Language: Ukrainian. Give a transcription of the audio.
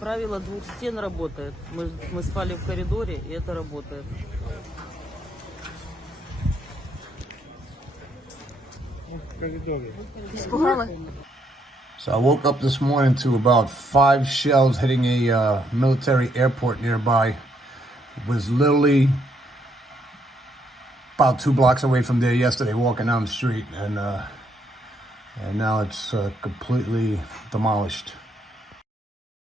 Правило двух стен работает. Мы спали в коридоре, и это работает. So I woke up this morning to about 5 shells hitting a military airport nearby. It was literally about 2 blocks away from there yesterday, walking down the street, and now it's completely demolished.